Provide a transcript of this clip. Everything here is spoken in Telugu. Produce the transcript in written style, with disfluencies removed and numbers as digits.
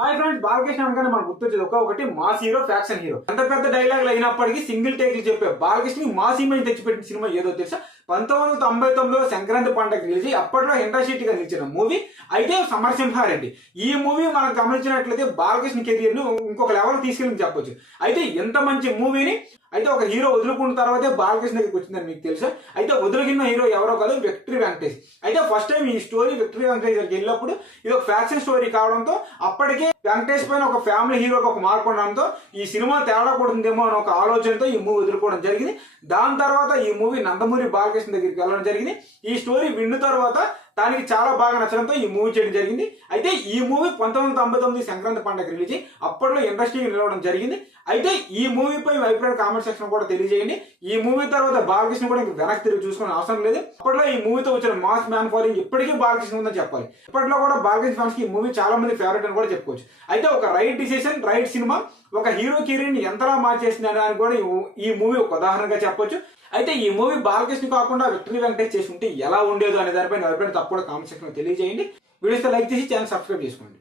హాయ్ ఫ్రెండ్స్, బాలకృష్ణ అనగానే మనకు గుర్తొచ్చేది ఒకటి మాస్ హీరో, ఫ్యాక్షన్ హీరో. ఎంత పెద్ద డైలాగులు అయినప్పటికీ సింగిల్ టేక్లు చెప్పే బాలకృష్ణకి మాస్ ఇమేజ్ తెచ్చిపెట్టిన సినిమా ఏదో తెలుసా? 1999లో సంక్రాంతి పండుగ రిలీజ్ అప్పట్లో ఇండస్ట్రీగా నిలిచిన మూవీ అయితే సమరసింహారెడ్డి. ఈ మూవీ మనం గమనించినట్లయితే బాలకృష్ణ కెరియర్ ను ఇంకొక లెవెల్ తీసుకెళ్ళి చెప్పొచ్చు. అయితే ఎంత మంచి మూవీని అయితే ఒక హీరో వదులుకున్న తర్వాతే బాలకృష్ణ దగ్గరికి వచ్చిందని మీకు తెలుసా? అయితే వదులుకున్న హీరో ఎవరో కాదు, విక్టరీ వెంకటేష్. అయితే ఫస్ట్ టైం ఈ స్టోరీ విక్టరీ వెంకటేష్ దగ్గరికి వెళ్ళినప్పుడు ఇది ఒక ఫ్యాక్షన్ స్టోరీ కావడంతో అప్పటికే వెంకటేష్ పైన ఒక ఫ్యామిలీ హీరోకి ఒక మార్పు ఉండడంతో ఈ సినిమా తేడాకూడదేమో అని ఒక ఆలోచనతో ఈ మూవీ వదులుకోవడం జరిగింది. దాని తర్వాత ఈ మూవీ నందమూరి బాలకృష్ణ దగ్గరికి వెళ్ళడం జరిగింది. ఈ స్టోరీ విన్న తర్వాత దానికి చాలా బాగా నచ్చడంతో ఈ మూవీ చేయడం జరిగింది. అయితే ఈ మూవీ 1999 సంక్రాంతి పండుగ రిలీజ్ అప్పట్లో ఇండస్ట్రీకి నిలవడం జరిగింది. అయితే ఈ మూవీపై మీ అభిప్రాయం కామెంట్ సెక్షన్ కూడా తెలియజేయండి. ఈ మూవీ తర్వాత బాలకృష్ణ కూడా వెనక్కి తిరిగి చూసుకునే అవసరం లేదు. అప్పట్లో ఈ మూవీతో వచ్చిన మాస్ మ్యాన్ ఫాలోయింగ్ ఇప్పటికీ బాలకృష్ణ ఉందని చెప్పాలి. ఇప్పట్లో కూడా బాలకృష్ణ ఫ్యాన్స్ కి ఈ మూవీ చాలా మంది ఫేవరెట్ అని కూడా చెప్పుకోవచ్చు. అయితే ఒక రైట్ డిసిషన్, రైట్ సినిమా ఒక హీరో కెరీర్ ని ఎంతలా మార్చేసింది అని కూడా ఈ మూవీ ఒక ఉదాహరణగా చెప్పొచ్చు. అయితే ఈ మూవీ బాలకృష్ణ కాకుండా విక్టరీ వెంకటేష్ చేసి ఉంటే ఎలా ఉండేదో అనే దానిపై అభిప్రాయం తప్పకుండా కామెంట్ సెక్షన్ తెలియజేయండి. వీడియోస్ లైక్ చేసి ఛానల్ సబ్స్క్రైబ్ చేసుకోండి.